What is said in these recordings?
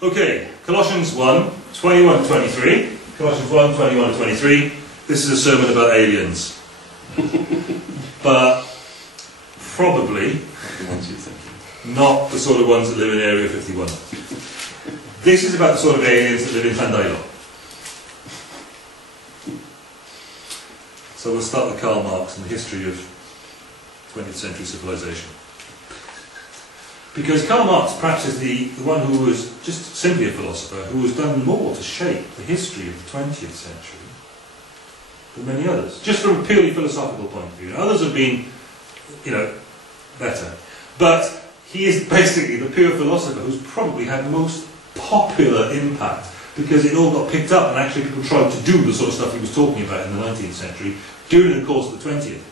Okay, Colossians 1, 21 to 23. Colossians 1, 21 to 23. This is a sermon about aliens. But probably not the sort of ones that live in Area 51. This is about the sort of aliens that live in Llandailo. So we'll start with Karl Marx and the history of 20th century civilization. Because Karl Marx perhaps is the one who was just simply a philosopher who has done more to shape the history of the 20th century than many others, just from a purely philosophical point of view. Others have been, better. But he is basically the pure philosopher who's probably had the most popular impact, because it all got picked up and actually people tried to do the sort of stuff he was talking about in the 19th century during the course of the 20th.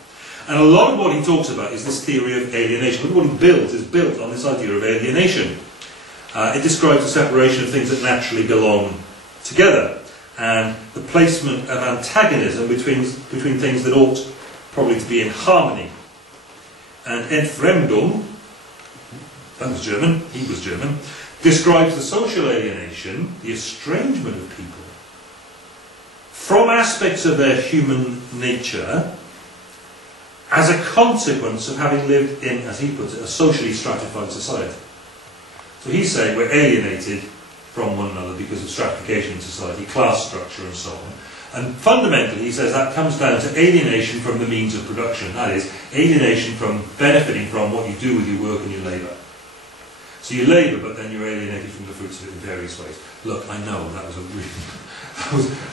And a lot of what he talks about is this theory of alienation. What he builds is built on this idea of alienation. It describes the separation of things that naturally belong together, and the placement of antagonism between things that ought probably to be in harmony. And Entfremdung, that was German, he was German, describes the social alienation, the estrangement of people, from aspects of their human nature as a consequence of having lived in, as he puts it, a socially stratified society. So he's saying we're alienated from one another because of stratification in society, class structure and so on. And fundamentally, he says that comes down to alienation from the means of production. That is, alienation from benefiting from what you do with your work and your labour. So you labour, but then you're alienated from the fruits of it in various ways. Look, I know that was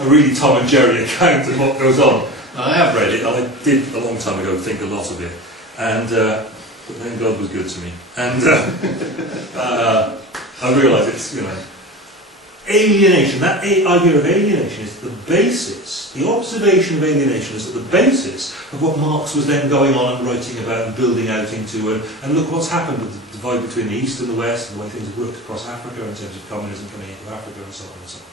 a really Tom and Jerry account of what goes on. I have read it. I did a long time ago think a lot of it, and but then God was good to me, and I realise it's alienation. That idea of alienation is the basis. The observation of alienation is at the basis of what Marx was then going on and writing about and building out into. And look what's happened with the divide between the East and the West, and the way things have worked across Africa in terms of communism coming into Africa and so on and so on.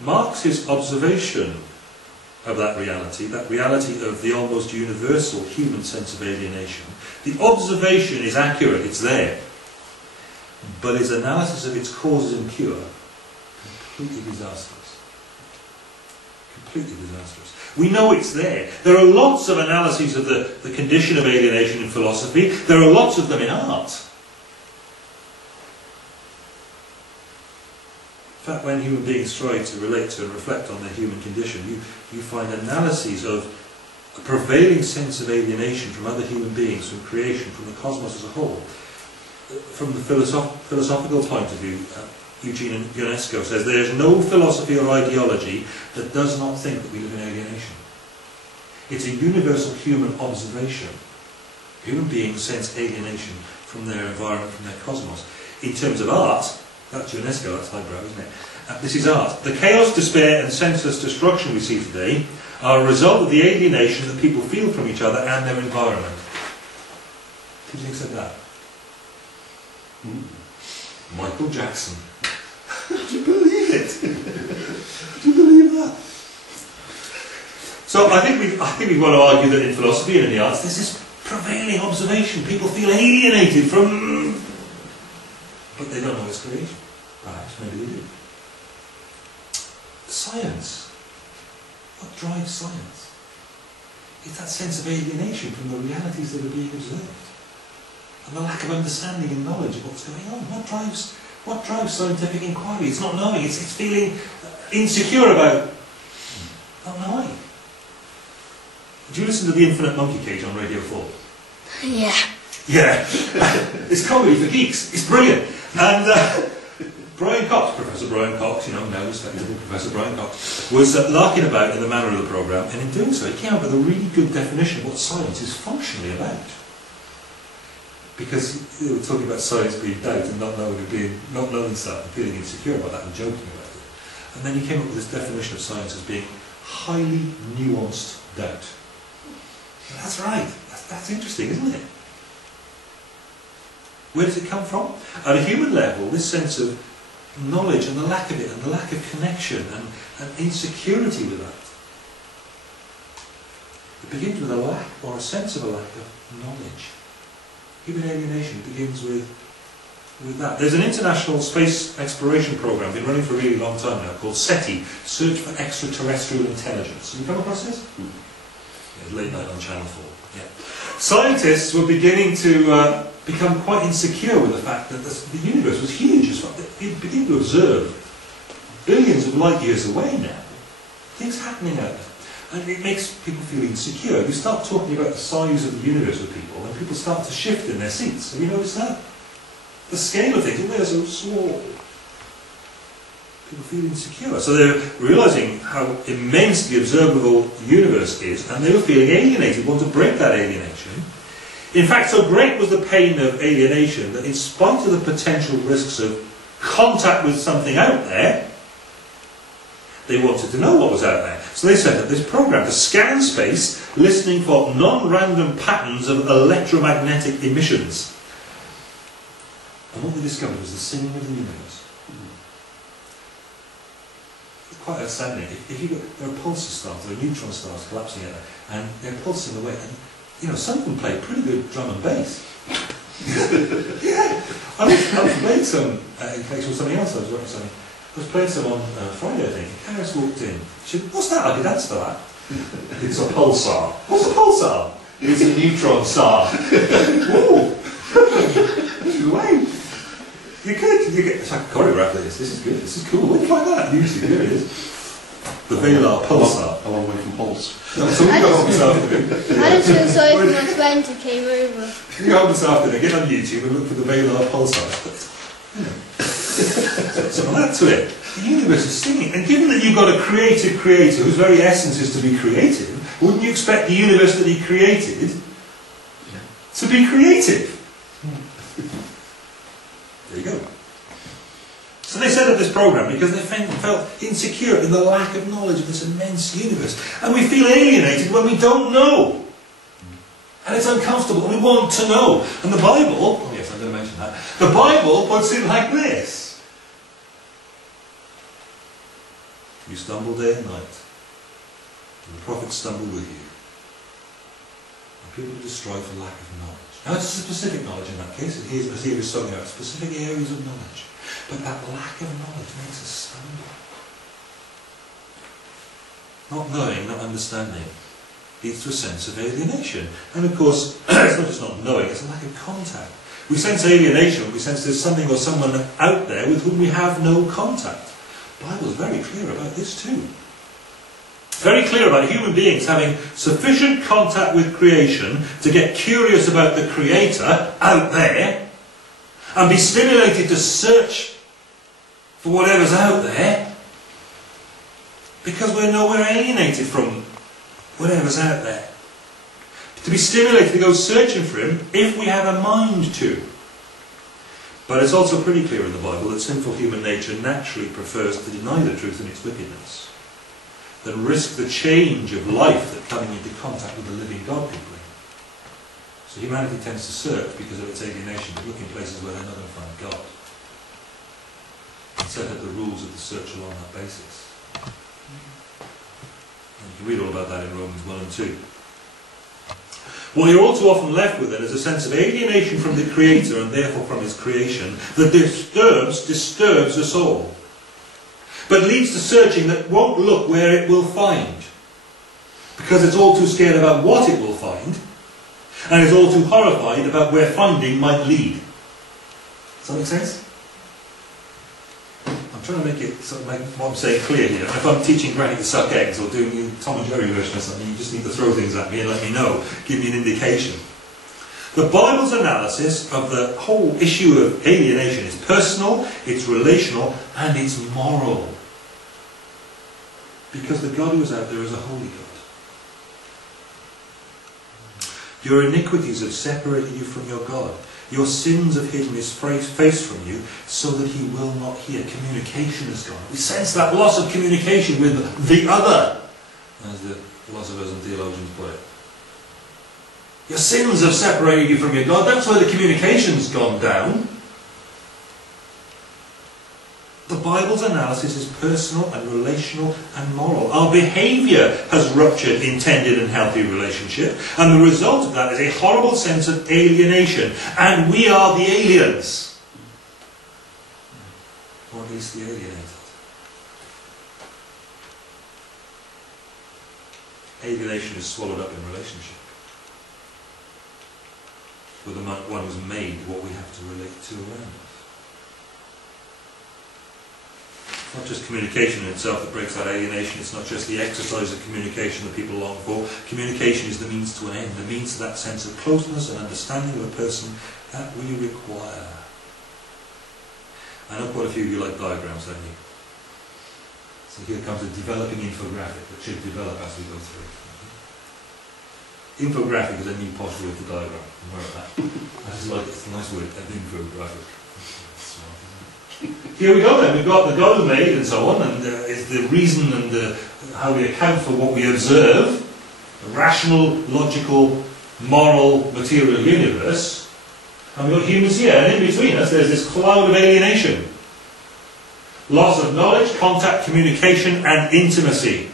Marx's observation of that reality of the almost universal human sense of alienation, the observation is accurate, it's there, but his analysis of its causes and cure, completely disastrous. Completely disastrous. We know it's there. There are lots of analyses of the condition of alienation in philosophy. There are lots of them in art. In fact, when human beings try to relate to and reflect on their human condition, you find analyses of a prevailing sense of alienation from other human beings, from creation, from the cosmos as a whole. From the philosophical point of view, Eugene Ionesco says there is no philosophy or ideology that does not think that we live in alienation. It's a universal human observation. Human beings sense alienation from their environment, from their cosmos. In terms of art, that's UNESCO, that's highbrow, isn't it? This is art. The chaos, despair and senseless destruction we see today are a result of the alienation that people feel from each other and their environment. Who do you think said that? Michael Jackson. Do you believe it? Do you believe that? So I think we want to argue that in philosophy and in the arts there's this prevailing observation. People feel alienated from... but they don't know it's creation. Perhaps, maybe they do. Science. What drives science? It's that sense of alienation from the realities that are being observed. And the lack of understanding and knowledge of what's going on. What drives scientific inquiry? It's not knowing, it's feeling insecure about not knowing. Do you listen to The Infinite Monkey Cage on Radio 4? Yeah. Yeah. It's comedy for geeks. It's brilliant. And Brian Cox, Professor Brian Cox, now respectable Professor Brian Cox, was larking about in the manner of the programme, and in doing so he came up with a really good definition of what science is functionally about. Because they were talking about science being doubt and not knowing stuff and feeling insecure about that and joking about it. And then he came up with this definition of science as being highly nuanced doubt. And that's right. That's interesting, isn't it? Where does it come from? At a human level, this sense of knowledge and the lack of it, and the lack of connection and insecurity with that. It begins with a lack, or a sense of a lack of knowledge. Human alienation begins with with that. There's an international space exploration program, been running for a really long time now, called SETI, Search for Extraterrestrial Intelligence. Have you come across this? Yeah, late night on Channel 4. Yeah. Scientists were beginning to become quite insecure with the fact that the universe was huge. They begin to observe billions of light years away now. Things happening out there. And it makes people feel insecure. You start talking about the size of the universe with people, and people start to shift in their seats. Have you noticed that? The scale of things, they're so small. People feel insecure. So they're realising how immense the observable universe is, and they were feeling alienated, want to break that alienation. In fact, so great was the pain of alienation that in spite of the potential risks of contact with something out there, they wanted to know what was out there. So they set up this program to scan space, listening for non-random patterns of electromagnetic emissions. And what they discovered was the singing of the universe. It's quite outstanding. There are pulsar stars, there are neutron stars collapsing at them, and they're pulsing away. And some of them play pretty good drum and bass. Yeah, I was playing some in connection with something else. I was playing some on Friday, I think. Harris walked in. She said, "What's that? I could dance to that." It's a pulsar. What's a pulsar? It's a neutron star. Ooh. Wow. You get. It's like a choreograph this. This is good. This is cool. Where do you find that? YouTube. Here it is. The Velar pulsar. A long way from Pulse. So we go home this afternoon. I just feel sorry for my friend who came over. You go home this afternoon, get on YouTube and look for the Velar pulsar. So that's to it. The universe is singing. And given that you've got a creative creator whose very essence is to be creative, wouldn't you expect the universe that he created to be creative? There you go. So they set up this program because they felt insecure in the lack of knowledge of this immense universe. And we feel alienated when we don't know. And it's uncomfortable, and we want to know. And the Bible, oh yes, I'm going to mention that, the Bible puts it like this. You stumble day and night, and the prophets stumble with you. And people are destroyed for lack of knowledge. Now it's specific knowledge in that case, and here is talking about specific areas of knowledge. But that lack of knowledge makes us stumble. Not knowing, not understanding, leads to a sense of alienation. And of course, it's not just not knowing, it's a lack of contact. We sense alienation when we sense there's something or someone out there with whom we have no contact. The Bible is very clear about this too. Very clear about human beings having sufficient contact with creation to get curious about the Creator out there and be stimulated to search for whatever's out there because we're nowhere alienated from whatever's out there. To be stimulated to go searching for him if we have a mind to. But it's also pretty clear in the Bible that sinful human nature naturally prefers to deny the truth and its wickedness than risk the change of life that coming into contact with the living God could bring. So humanity tends to search because of its alienation, to look in places where they're not going to find God. And set up the rules of the search along that basis. And you can read all about that in Romans 1 and 2. What you're all too often left with then is a sense of alienation from the Creator and therefore from His creation that disturbs us all, but leads to searching that won't look where it will find, because it's all too scared about what it will find, and is all too horrified about where finding might lead. Does that make sense? I'm trying to make it sort of make what I'm saying clear here. If I'm teaching Granny to suck eggs or doing a Tom and Jerry version or something, you just need to throw things at me and let me know, give me an indication. The Bible's analysis of the whole issue of alienation is personal, it's relational, and it's moral. Because the God who is out there is a holy God. Your iniquities have separated you from your God. Your sins have hidden His face from you so that He will not hear. Communication is gone. We sense that loss of communication with the other, as the philosophers and theologians put it. Your sins have separated you from your God. That's why the communication's gone down. The Bible's analysis is personal and relational and moral. Our behaviour has ruptured intended and healthy relationship, and the result of that is a horrible sense of alienation. And we are the aliens. release the alienated. Alienation is swallowed up in relationship with the one who's made what we have to relate to around us. It's not just communication in itself that breaks that alienation, it's not just the exercise of communication that people long for. Communication is the means to an end, the means to that sense of closeness and understanding of a person that we require. I know quite a few of you like diagrams, don't you? So here comes a developing infographic that should develop as we go through. Infographic is a new posh word to diagram. Remember that. I just like it. It's a nice word, an infographic. Here we go then. We've got the God who made and so on, and is the reason and how we account for what we observe, a rational, logical, moral, material universe. And we've got humans here, and in between us there's this cloud of alienation. Loss of knowledge, contact, communication, and intimacy.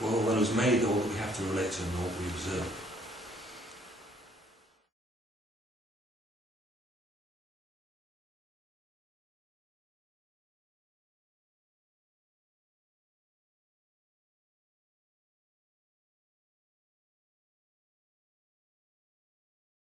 Well, one who's made all that we have to relate to and all that we observe.